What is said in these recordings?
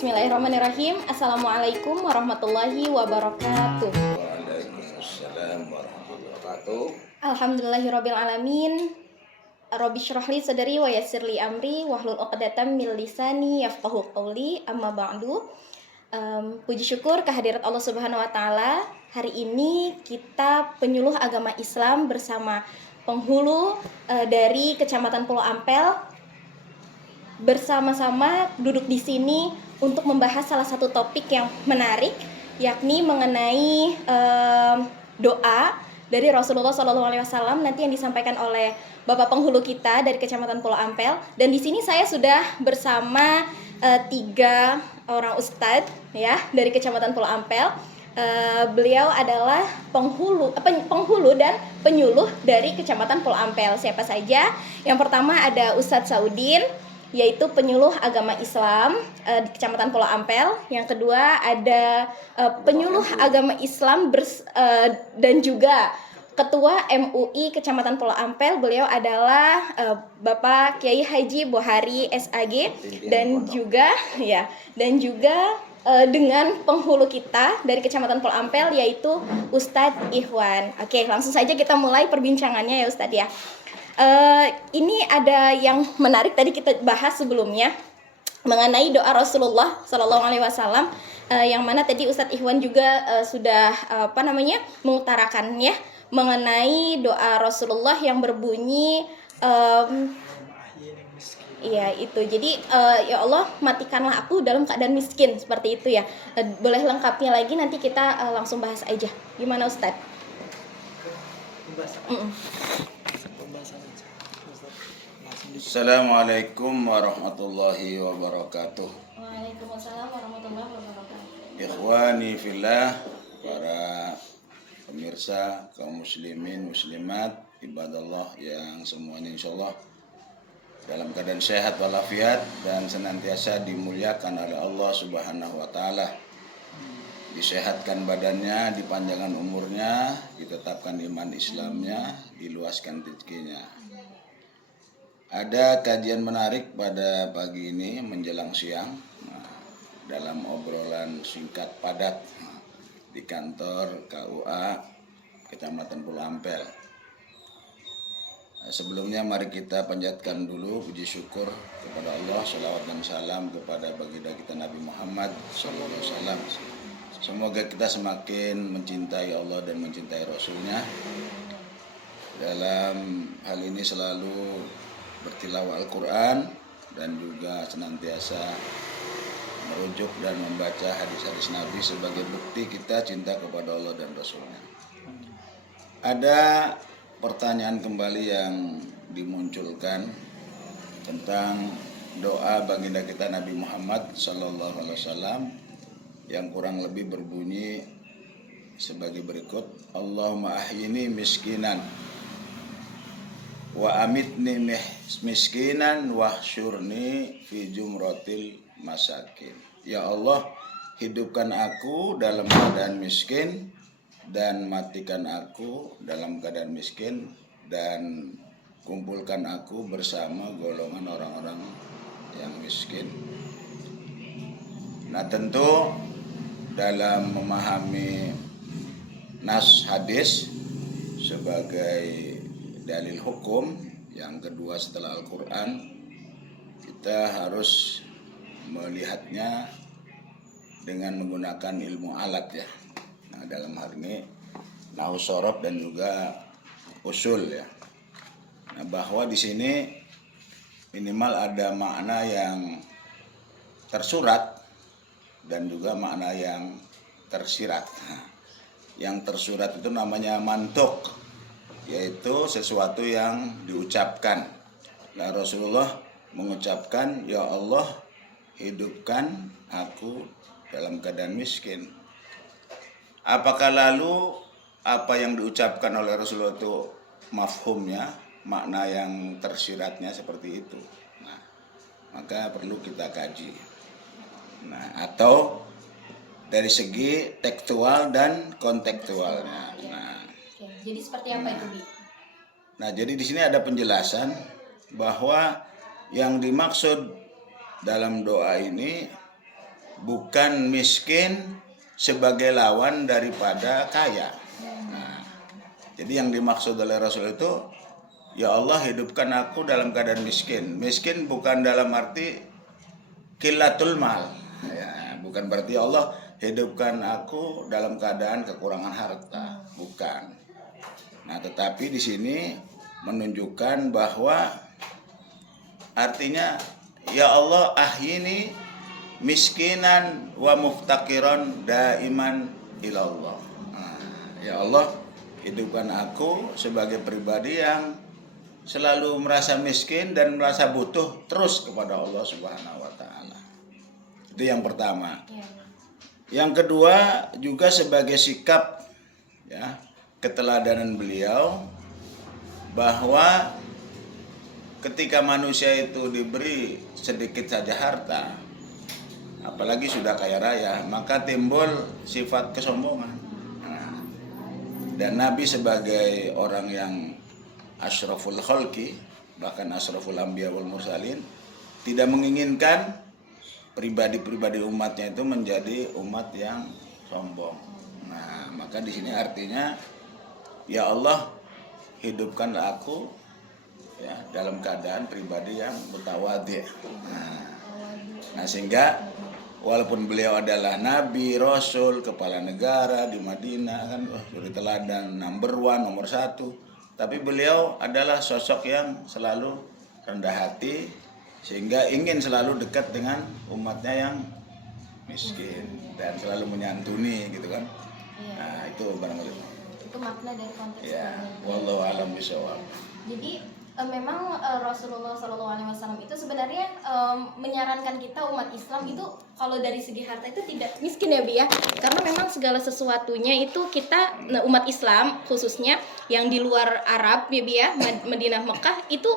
Bismillahirrahmanirrahim. Assalamualaikum warahmatullahi wabarakatuh. Waalaikumsalam warahmatullahi wabarakatuh. Alhamdulillahirabbil alamin. Rabbi shrah li sadri wa yassir li amri wahlul 'uqdatam min lisani yafqahu qawli. Amma ba'du. Puji syukur kehadirat Allah Subhanahu wa taala. Hari ini kita penyuluh agama Islam bersama penghulu dari Kecamatan Pulau Ampel bersama-sama duduk di sini untuk membahas salah satu topik yang menarik, yakni mengenai doa dari Rasulullah SAW nanti yang disampaikan oleh Bapak penghulu kita dari Kecamatan Pulau Ampel. Dan di sini saya sudah bersama 3 orang ustadz ya dari Kecamatan Pulau Ampel. Beliau adalah penghulu dan penyuluh dari Kecamatan Pulau Ampel. Siapa saja? Yang pertama ada Ustadz Saudin, yaitu penyuluh agama Islam di Kecamatan Pulau Ampel. Yang kedua ada penyuluh agama Islam dan juga Ketua MUI Kecamatan Pulau Ampel. Beliau adalah Bapak Kiai Haji Bohari SAG dan juga dengan penghulu kita dari Kecamatan Pulau Ampel yaitu Ustadz Ikhwan. Oke, langsung saja kita mulai perbincangannya ya Ustadz ya. Ini ada yang menarik tadi kita bahas sebelumnya mengenai doa Rasulullah SAW, yang mana tadi Ustadz Ikhwan juga sudah mengutarakannya mengenai doa Rasulullah yang berbunyi iya itu. Jadi ya Allah matikanlah aku dalam keadaan miskin, seperti itu ya. Boleh lengkapnya lagi nanti kita langsung bahas aja. Gimana Ustadz? Assalamualaikum warahmatullahi wabarakatuh. Waalaikumsalam warahmatullahi wabarakatuh. Ikhwani fillah, para pemirsa kaum muslimin muslimat ibadallah yang semuanya insyaallah dalam keadaan sehat walafiat dan senantiasa dimuliakan oleh Allah Subhanahu wa taala. Disehatkan badannya, dipanjangkan umurnya, ditetapkan iman Islamnya, diluaskan rezekinya. Ada kajian menarik pada pagi ini menjelang siang dalam obrolan singkat padat di kantor KUA Kecamatan Pulau Ampel. Sebelumnya mari kita panjatkan dulu puji syukur kepada Allah, salawat dan salam kepada baginda kita Nabi Muhammad SAW. Semoga kita semakin mencintai Allah dan mencintai Rasulnya. Dalam hal ini selalu bertilawah Al-Quran dan juga senantiasa merujuk dan membaca hadis-hadis Nabi sebagai bukti kita cinta kepada Allah dan Rasulnya. Ada pertanyaan kembali yang dimunculkan tentang doa baginda kita Nabi Muhammad SAW yang kurang lebih berbunyi sebagai berikut: Allahumma ahyini miskinan wa amitni miskinan wahsyurni fi jumratil masakin. Ya Allah, hidupkan aku dalam keadaan miskin dan matikan aku dalam keadaan miskin, dan kumpulkan aku bersama golongan orang-orang yang miskin. Nah, tentu dalam memahami nas hadis sebagai dalil hukum yang kedua setelah Al-Quran, kita harus melihatnya dengan menggunakan ilmu alat ya. Nah, dalam hal ini nahwu shorof dan juga usul ya. Nah, bahwa di sini minimal ada makna yang tersurat dan juga makna yang tersirat. Nah, yang tersurat itu namanya mantuk, yaitu sesuatu yang diucapkan. Nah, Rasulullah mengucapkan, ya Allah hidupkan aku dalam keadaan miskin. Apakah lalu apa yang diucapkan oleh Rasulullah itu mafhumnya, makna yang tersiratnya seperti itu? Nah, maka perlu kita kaji. Nah, atau dari segi tekstual dan kontekstualnya. Nah, jadi seperti apa itu, Bi? Nah, jadi di sini ada penjelasan bahwa yang dimaksud dalam doa ini bukan miskin sebagai lawan daripada kaya. Nah, jadi yang dimaksud oleh Rasul itu, ya Allah hidupkan aku dalam keadaan miskin. Miskin bukan dalam arti qillatul mal. Ya, bukan berarti ya Allah hidupkan aku dalam keadaan kekurangan harta, bukan. Nah, tetapi di sini menunjukkan bahwa artinya ya Allah ahyini miskinan wa muftakiran daiman ilallah. Nah, ya Allah hidupkan aku sebagai pribadi yang selalu merasa miskin dan merasa butuh terus kepada Allah Subhanahu wa taala. Itu yang pertama. Yang kedua juga sebagai sikap ya, keteladanan beliau bahwa ketika manusia itu diberi sedikit saja harta, apalagi sudah kaya raya, maka timbul sifat kesombongan. Nah, dan Nabi sebagai orang yang asyraful khalqi, bahkan asyraful anbiya wal mursalin, tidak menginginkan pribadi-pribadi umatnya itu menjadi umat yang sombong. Nah, maka di sini artinya ya Allah hidupkan aku ya dalam keadaan pribadi yang bertawadhi. Nah, sehingga walaupun beliau adalah nabi, rasul, kepala negara di Madinah kan suri teladan number one, nomor satu, tapi beliau adalah sosok yang selalu rendah hati sehingga ingin selalu dekat dengan umatnya yang miskin dan selalu menyantuni gitu kan. Nah, itu barangkali Itu makna dari konteks ya, sebenarnya. wallahu alam bisawab. Jadi memang Rasulullah SAW itu sebenarnya menyarankan kita umat Islam itu kalau dari segi harta itu tidak miskin ya Bi ya, karena memang segala sesuatunya itu kita umat Islam khususnya yang di luar Arab ya Bi ya, Madinah Mekah itu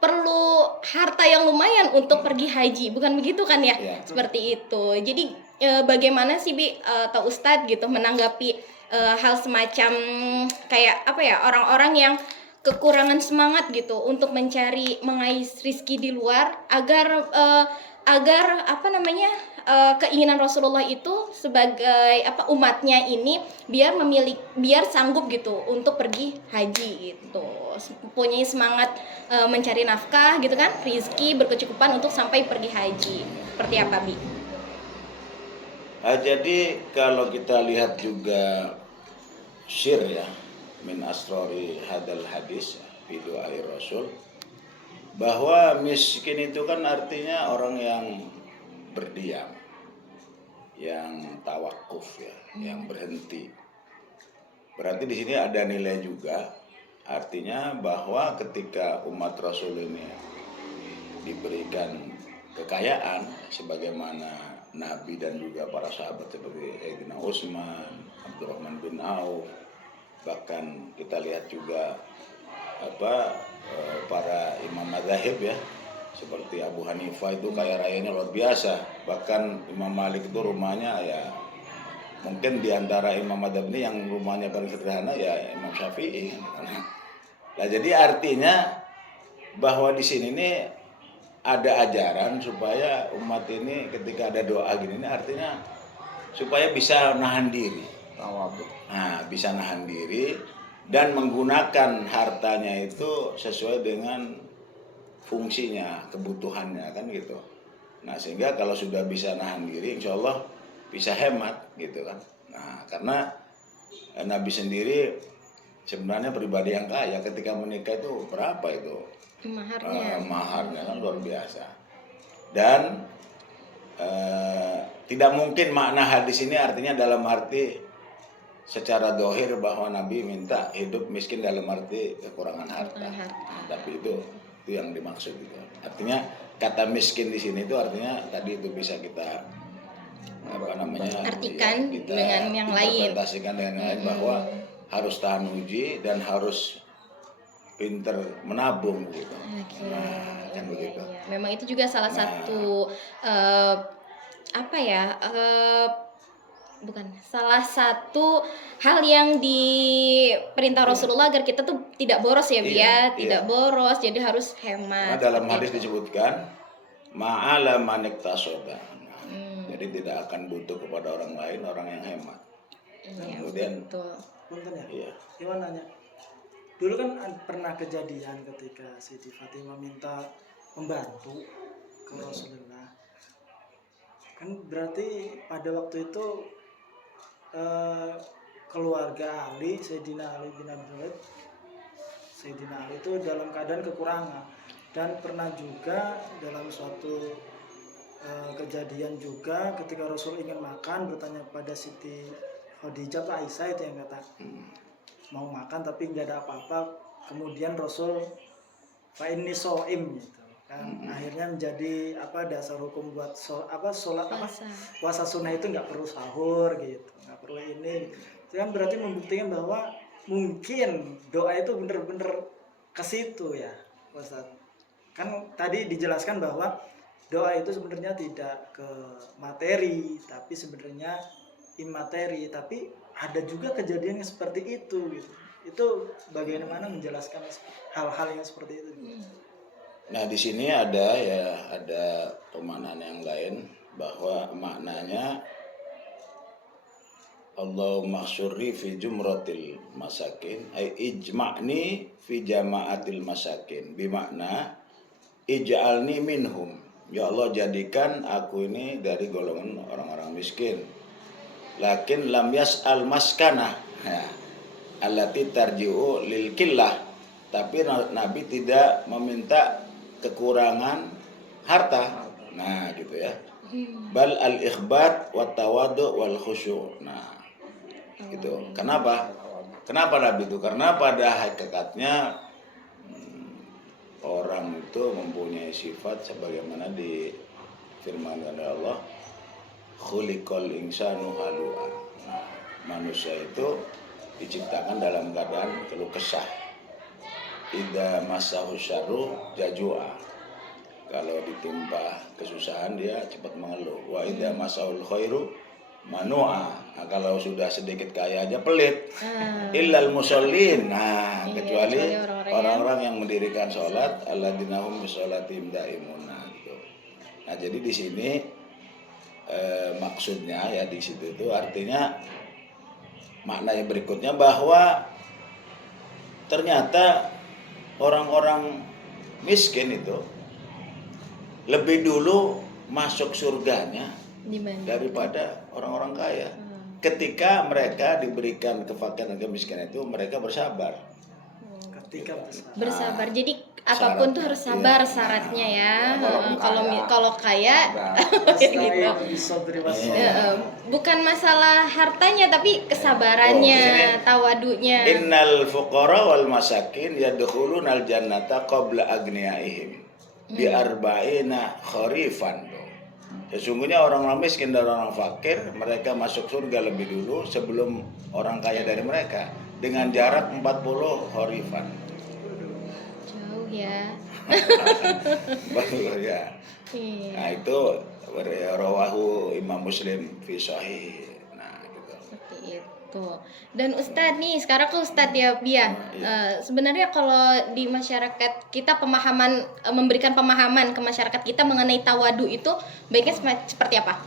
perlu harta yang lumayan untuk pergi haji, bukan begitu kan ya? Ya. Seperti itu. Jadi bagaimana sih Bi atau Ustadz gitu menanggapi hal semacam kayak apa ya, orang-orang yang kekurangan semangat gitu untuk mencari mengais rizki di luar agar apa namanya keinginan Rasulullah itu sebagai apa umatnya ini biar sanggup gitu untuk pergi haji gitu, punya semangat mencari nafkah gitu kan, rizki berkecukupan untuk sampai pergi haji. Seperti apa Bi? Jadi kalau kita lihat juga syir ya min asrori hadal hadis fi du'ai Rasul, bahwa miskin itu kan artinya orang yang berdiam, yang tawakuf ya, yang berhenti. Berarti di sini ada nilai juga, artinya bahwa ketika umat Rasul ini diberikan kekayaan sebagaimana Nabi dan juga para sahabat seperti Sayyidina Utsman, Abdurrahman bin Auf, bahkan kita lihat juga para imam madzhab ya seperti Abu Hanifah itu kaya rayanya luar biasa, bahkan Imam Malik itu rumahnya ya mungkin diantara imam madzhab ini yang rumahnya paling sederhana ya Imam Syafi'i. Nah, jadi artinya bahwa di sini nih ada ajaran supaya umat ini ketika ada doa gini ini artinya supaya bisa nahan diri. Nah, bisa nahan diri dan menggunakan hartanya itu sesuai dengan fungsinya, kebutuhannya kan gitu. Nah, sehingga kalau sudah bisa nahan diri insya Allah bisa hemat gitu kan. Nah, karena Nabi sendiri sebenarnya pribadi yang kaya, ketika menikah itu berapa itu? Maharnya kan luar biasa. Dan tidak mungkin makna hadis ini artinya dalam arti secara dohir bahwa Nabi minta hidup miskin dalam arti kekurangan harta. Tapi itu yang dimaksud itu. Artinya kata miskin di sini itu artinya tadi itu bisa kita artikan ya, kita dengan yang lain. Interpretasikan dengan yang lain bahwa harus tahan uji dan harus pinter menabung gitu. Nah, kan begitu. Ya. Memang itu juga salah satu bukan salah satu hal yang diperintah Rasulullah agar kita tuh tidak boros ya Bi ya, tidak boros, jadi harus hemat. Nah, dalam hadis disebutkan ma'ala manik tasoba. Jadi Jadi tidak akan butuh kepada orang lain, orang yang hemat. Iya, Kemudian betul. Punten ya. iya. Iwan nanya. Dulu kan pernah kejadian ketika Siti Fatimah minta pembantu ke Rasulullah. Kan berarti pada waktu itu eh, keluarga Ali, Sayyidina Ali bin Abi Thalib, Sayyidina Ali itu dalam keadaan kekurangan. Dan pernah juga dalam suatu kejadian juga ketika Rasul ingin makan, bertanya pada Siti Khadijah atau Aisyah itu yang kata mau makan tapi nggak ada apa-apa. Kemudian Rasul fa inni soim gitu kan. Akhirnya menjadi apa dasar hukum buat sholat puasa sunnah itu nggak perlu sahur gitu, nggak perlu ini. Itu kan berarti membuktikan bahwa mungkin doa itu bener-bener ke situ ya Ustaz. Kan tadi dijelaskan bahwa doa itu sebenarnya tidak ke materi tapi sebenarnya imateri, tapi ada juga kejadian yang seperti itu gitu. Itu bagaimana menjelaskan hal-hal yang seperti itu? Nah, di sini ada pemaknaan yang lain bahwa maknanya Allahumma syurri fi jumratil masakin ay ijma'ni fi jama'atil masakin, bimakna ij'alni minhum. Ya Allah, jadikan aku ini dari golongan orang-orang miskin. Lakin lam yas'al maskanah ya, allati tarji'u lil killah. Tapi Nabi tidak meminta kekurangan harta. Nah, gitu ya. Bal al-ikhbat wa tawadu wal khusyu'. Nah, gitu. Kenapa Nabi itu? Karena pada hakikatnya orang itu mempunyai sifat sebagaimana difirmankan oleh Allah, khuliqal insanu halu'a. Nah, manusia itu diciptakan dalam keadaan keluh kesah. Idza massahu syarru jazua. Kalau ditimpa kesusahan dia cepat mengeluh. Wa idza massahul khairu manu'a. Nah, kalau sudah sedikit kaya aja pelit. Illal musallin. Nah, kecuali orang-orang yang mendirikan sholat, alladzina hum bisholatihim daimun. Nah, gitu. Nah, jadi di sini maksudnya ya di situ itu artinya maknanya berikutnya bahwa ternyata orang-orang miskin itu lebih dulu masuk surganya daripada orang-orang kaya. Ketika mereka diberikan kefakiran dan kemiskinan itu, mereka bersabar. Ketika Bersabar. Jadi apapun tuh harus sabar syaratnya ya. Kalau kaya gitu. Bukan masalah hartanya tapi kesabarannya, tawadunya. Innal fuqara wal masakin yadkhulunal jannata qabla agniyaihim bi arba'ina kharifan. Sesungguhnya orang-orang miskin dan orang fakir mereka masuk surga lebih dulu sebelum orang kaya dari mereka dengan jarak 40 kharifan. Jauh ya. Betul ya. Iya. Nah, itu rawahu Imam Muslim fi sahih. Nah, gitu. Seperti itu. Dan Ustadz nih, sekarang ke Ustadz ya, Bia. Sebenarnya kalau di masyarakat kita memberikan pemahaman ke masyarakat kita mengenai tawadu itu baiknya seperti apa?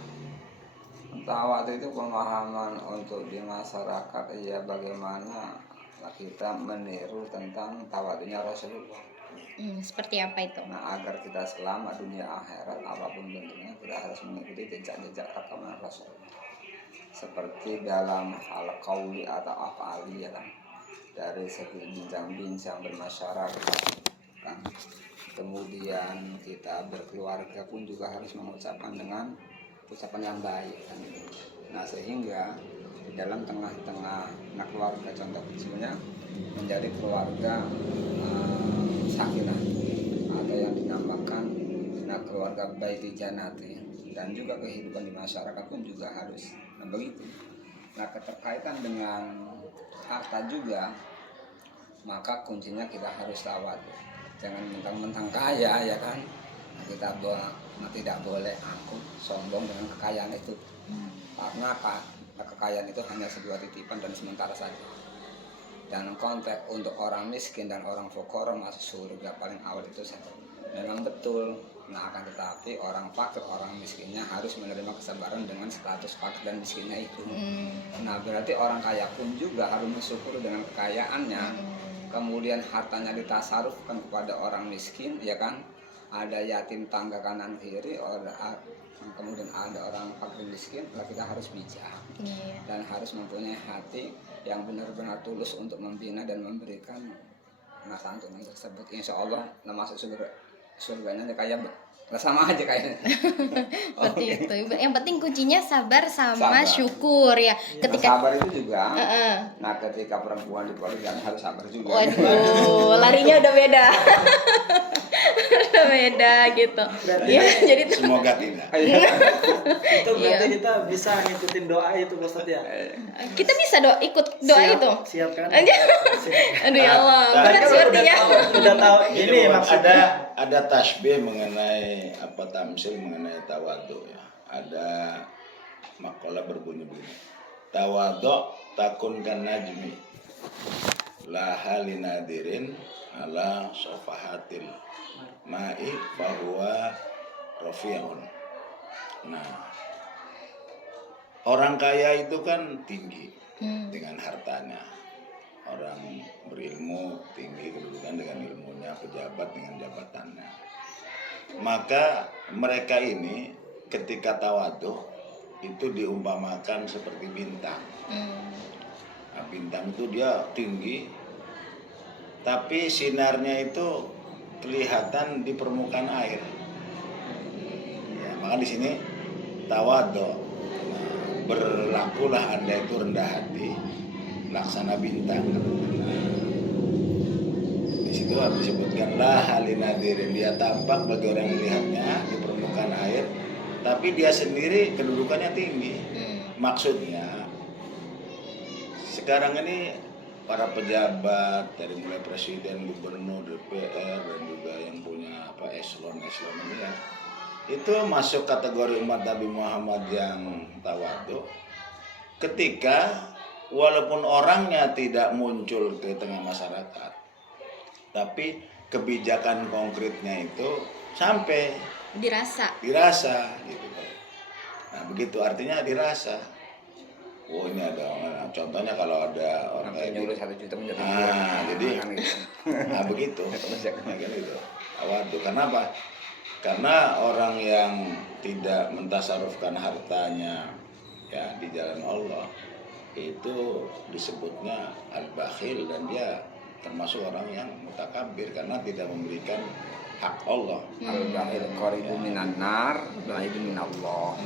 Tawadu itu pemahaman untuk di masyarakat ya, bagaimana kita meniru tentang tawadunya Rasulullah. Seperti apa itu? Nah, agar kita selamat dunia akhirat apapun bentuknya, kita harus mengikuti jejak-jejak rekaman Rasulullah. Seperti dalam hal qauli atau af'ali ya kan, dari segi bincang-bincang bermasyarakat kan. Kemudian kita berkeluarga pun juga harus mengucapkan dengan ucapan yang baik kan. Nah, sehingga di dalam tengah-tengah keluarga contoh kecilnya menjadi keluarga sakinah atau yang dinamakan keluarga baiti janati, dan juga kehidupan di masyarakat pun juga harus begitu. Nah, keterkaitan dengan harta juga, maka kuncinya kita harus tawadu. Jangan mentang-mentang kaya ya kan. Nah, kita tidak boleh angkuh sombong dengan kekayaan itu. Karena kekayaan itu hanya sebuah titipan dan sementara saja. Dan konteks untuk orang miskin dan orang fuqara masuk surga paling awal itu memang betul Nah, akan tetapi orang fakir, orang miskinnya harus menerima kesabaran dengan status fakir dan miskinnya itu. Nah, berarti orang kaya pun juga harus bersyukur dengan kekayaannya. Kemudian hartanya ditasarufkan kepada orang miskin, ya kan? Ada yatim tangga kanan kiri, kemudian ada orang fakir miskin, lah kita harus bijak dan harus mempunyai hati yang benar-benar tulus untuk membina dan memberikan santunan tersebut. Insya Allah, masuk surganya kayak sama aja kayaknya. Seperti itu. Yang penting kuncinya sabar sama Sabar. syukur ya. Ketika Sabar itu juga. Nah, ketika perempuan di poligami harus sabar juga. waduh, larinya udah beda. Udah beda gitu. Berarti- Ya, jadi tuh Semoga tidak. Itu berarti kita bisa ngikutin doa itu Pak Ustadz ya. kita bisa ikut doa Siap- itu. Siap kan? Aja. Siap. Aduh ya Allah, Nah, berat kan sepertinya. Udah tahu Ini ini maksudnya. ada tasbih mengenai tamsil mengenai tawadhu ya. Ada makalah berbunyi begini. Tawadhu takunkan najmi la halinadirin ala sofahatil ma'i bahwa rafi'un. Nah, orang kaya itu kan tinggi dengan hartanya. Orang berilmu tinggi kedudukan dengan ilmunya, pejabat dengan jabatannya. Maka mereka ini ketika tawadhu itu diumpamakan seperti bintang. Nah, bintang itu dia tinggi, tapi sinarnya itu kelihatan di permukaan air. Ya, maka di sini tawadhu. Nah, berlakulah Anda itu rendah hati, laksana bintang. Di situ disebutkan la halinadirin, dia tampak bagi orang yang melihatnya di permukaan air, tapi dia sendiri kedudukannya tinggi. Maksudnya sekarang ini para pejabat dari mulai presiden, gubernur, DPR dan juga yang punya eselon ini ya, itu masuk kategori umat Nabi Muhammad yang tawadhu ketika walaupun orangnya tidak muncul ke tengah masyarakat, tapi kebijakan konkretnya itu sampai Dirasa. gitu. Nah, begitu artinya dirasa. Oh, ini ada orang, contohnya kalau ada orang Sampai kayak nyuruh gitu. 1 juta menjadi Jadi kan gitu. nah begitu. Nah, kan itu. Tawadhu. Kenapa? Karena orang yang tidak mentasarufkan hartanya ya di jalan Allah itu disebutnya al-bakhil, dan dia termasuk orang yang mutakabir karena tidak memberikan hak Allah. Al-bakhil qaribu minan nar, ba'idu minallah.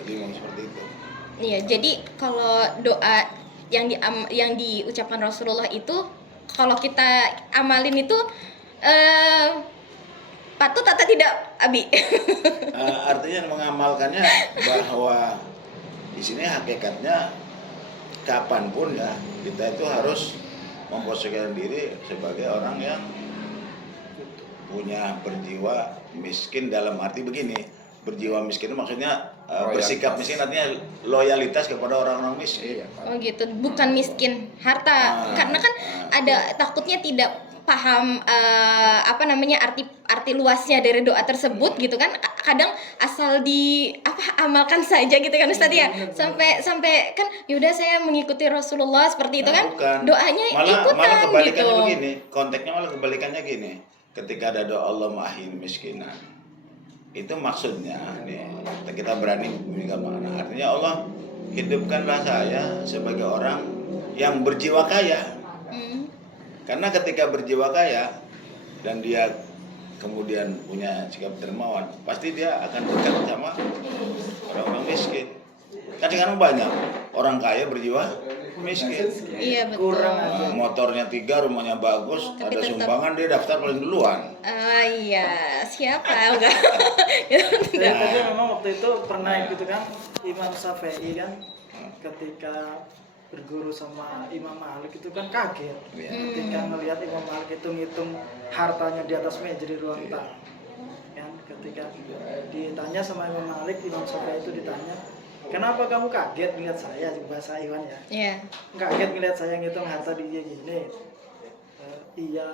Jadi memang seperti itu. Iya, jadi kalau doa yang diucapkan Rasulullah itu kalau kita amalin itu patut atau tidak, Abi? Artinya mengamalkannya bahwa di sini hakikatnya kapanpun ya kita itu harus memposisikan diri sebagai orang yang punya berjiwa miskin, dalam arti begini, berjiwa miskin maksudnya bersikap miskin artinya loyalitas kepada orang-orang miskin. Oh gitu, bukan miskin harta. Karena kan ada takutnya tidak paham arti luasnya dari doa tersebut gitu kan. Kadang asal amalkan saja gitu kan Ustaz ya. Sampai kan yaudah saya mengikuti Rasulullah seperti itu kan. Bukan. Doanya malah ikutan kebalikannya gitu. begini, konteksnya malah kebalikannya gini. Ketika ada doa Allah ma'ahin miskinan, itu maksudnya nih, kita berani memberikan makna. Artinya Allah hidupkanlah saya sebagai orang yang berjiwa kaya. Karena ketika berjiwa kaya dan dia kemudian punya sikap dermawan, pasti dia akan dekat sama orang-orang miskin. Kan sekarang banyak orang kaya berjiwa miskin. Iya betul. Kurang aja. Motornya 3, rumahnya bagus, Tapi ada tetap- sumbangan, dia daftar paling duluan. Iya, siapa enggak? Saya tadi memang waktu itu pernah gitu kan Imam Syafi'i kan ketika berguru sama Imam Malik itu kan kaget Iya. ketika melihat Imam Malik itu ngitung hartanya di atas meja di ruang Iya. tamu. Kan ketika ditanya sama Imam Malik, Imam Syafi'i itu ditanya, "Kenapa kamu kaget melihat saya?" Bahasa Iwan ya. Iya. Kaget melihat saya ngitung harta di dia gini. Iya,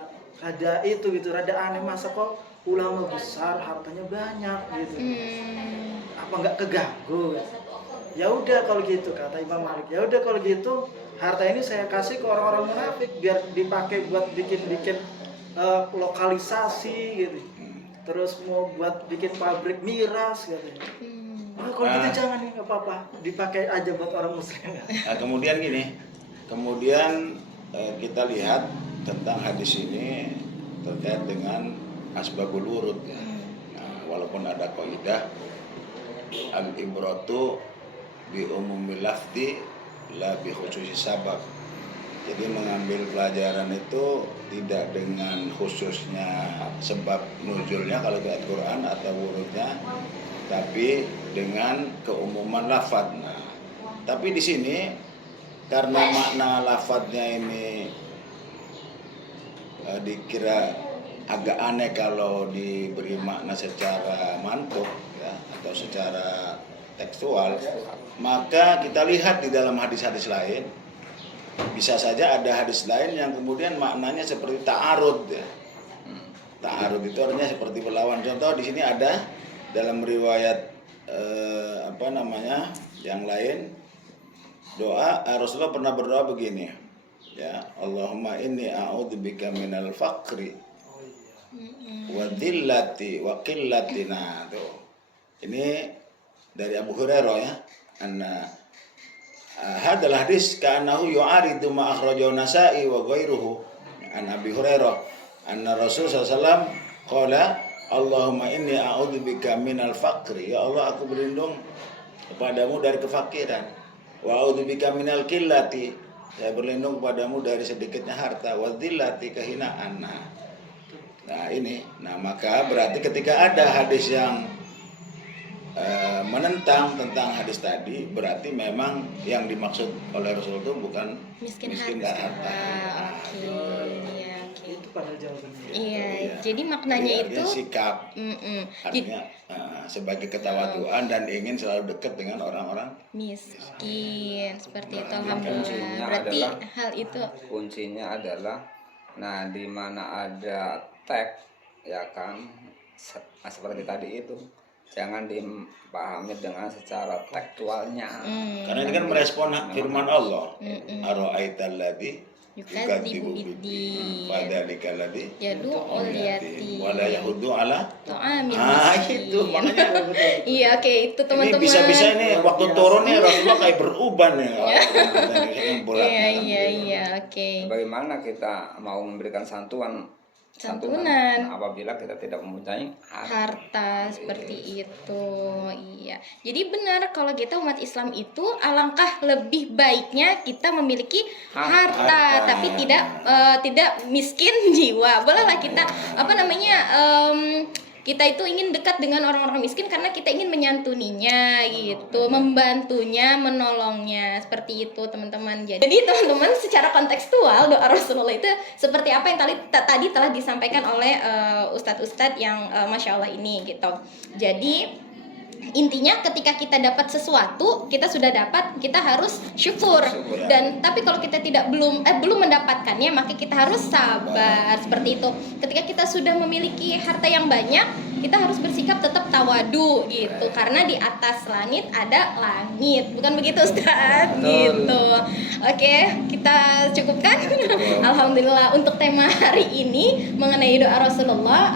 rada itu gitu, rada aneh, masa kok ulama besar hartanya banyak gitu. Apa nggak keganggu? Ya udah kalau gitu, kata Imam Malik, ya udah kalau gitu harta ini saya kasih ke orang-orang munafik biar dipakai buat bikin-bikin lokalisasi gitu. Terus mau buat bikin pabrik miras katanya. Oh, kalau gitu jangan nih, nggak apa-apa, dipakai aja buat orang muslim. Nah, kemudian gini, kita lihat tentang hadis ini terkait dengan asbabul wurud ya. Nah, walaupun ada kaidah al-ibratu bi umumil lafzi la bi khususi sabab. Jadi mengambil pelajaran itu tidak dengan khususnya sebab nuzulnya kalau di Al-Qur'an atau wurudnya, tapi dengan keumuman lafaz. Nah, tapi di sini karena makna lafadznya ini dikira agak aneh kalau diberi makna secara mantuk ya, atau secara tekstual, maka kita lihat di dalam hadis-hadis lain, bisa saja ada hadis lain yang kemudian maknanya seperti ta'arud ya. Ta'arud itu artinya seperti berlawan. Contoh di sini ada dalam riwayat yang lain, doa Rasulullah pernah berdoa begini ya, Allahumma inni a'udzubika minal faqri wa dhillati wa qillati. Nah, tuh. Ini dari Abu Hurairah ya. Hadal hadis ka'annahu yu'aridu ma akhrajahu Nasa'i wa ghairuhu an Abi Hurairah anna Rasul sallallahu alaihi wasallam qala Allahumma inni a'udzubika minal faqri. Ya Allah, aku berlindung kepadamu dari kefakiran. Wa a'udzubika minal qillati. Saya berlindung kepadamu dari sedikitnya harta. Wa dhillati, kehinaan. Nah, ini. Nah, maka berarti ketika ada hadis yang menentang tentang hadis tadi, berarti memang yang dimaksud oleh Rasul itu bukan miskin dan harta. Itu pada jawabannya. Iya, jadi maknanya itu sikap. Artinya sebagai ketawaduan dan ingin selalu dekat dengan orang-orang miskin. Seperti itu, Kuncinya alhamdulillah. Berarti adalah- hal itu Kuncinya adalah, nah di mana ada teks ya kan, seperti tadi itu, jangan dipahami dengan secara tekstualnya. karena ini kan merespon firman Allah. Ara'aital ladzi yukadzibu biddin fadzalika ladzi yadu'ul yatim wala yahuddu ala ta'amil itu miskin. makanya Iya, oke, itu ini teman-teman. bisa-bisa ini waktu turunnya Rasulullah kayak beruban ya. Iya, oke. Bagaimana kita mau memberikan santunan apabila kita tidak mempunyai Harta seperti itu. Iya. Jadi benar kalau kita umat Islam itu alangkah lebih baiknya kita memiliki harta, tapi tidak miskin jiwa. Bolehlah kita kita itu ingin dekat dengan orang-orang miskin karena kita ingin menyantuninya gitu, membantunya, menolongnya, seperti itu teman-teman. Jadi teman-teman, secara kontekstual doa Rasulullah itu seperti apa yang tadi telah disampaikan oleh ustadz-ustadz yang masya Allah ini gitu. Jadi intinya ketika kita dapat sesuatu, kita sudah dapat, kita harus syukur. Dan tapi kalau kita belum mendapatkannya, maka kita harus sabar, seperti itu. Ketika kita sudah memiliki harta yang banyak, kita harus bersikap tetap tawadu gitu, karena di atas langit ada langit, bukan begitu Ustaz? Gitu. Oke, kita cukupkan. Alhamdulillah untuk tema hari ini mengenai doa Rasulullah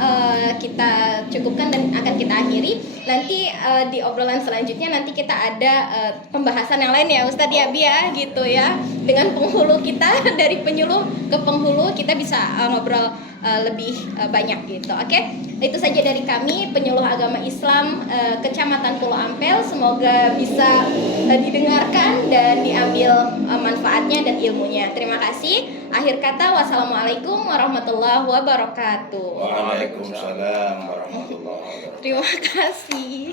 kita cukupkan dan akan kita akhiri. Nanti di obrolan selanjutnya nanti kita ada pembahasan yang lain ya Ustadz Yabi ya gitu ya, dengan penghulu kita dari penyuluh ke penghulu kita bisa ngobrol lebih banyak gitu. Oke, itu saja dari kami penyuluh agama Islam Kecamatan Pulau Ampel. Semoga bisa didengarkan dan diambil manfaatnya dan ilmunya. Terima kasih. Akhir kata, wassalamualaikum warahmatullahi wabarakatuh. Waalaikumsalam warahmatullahi wabarakatuh. Terima kasih.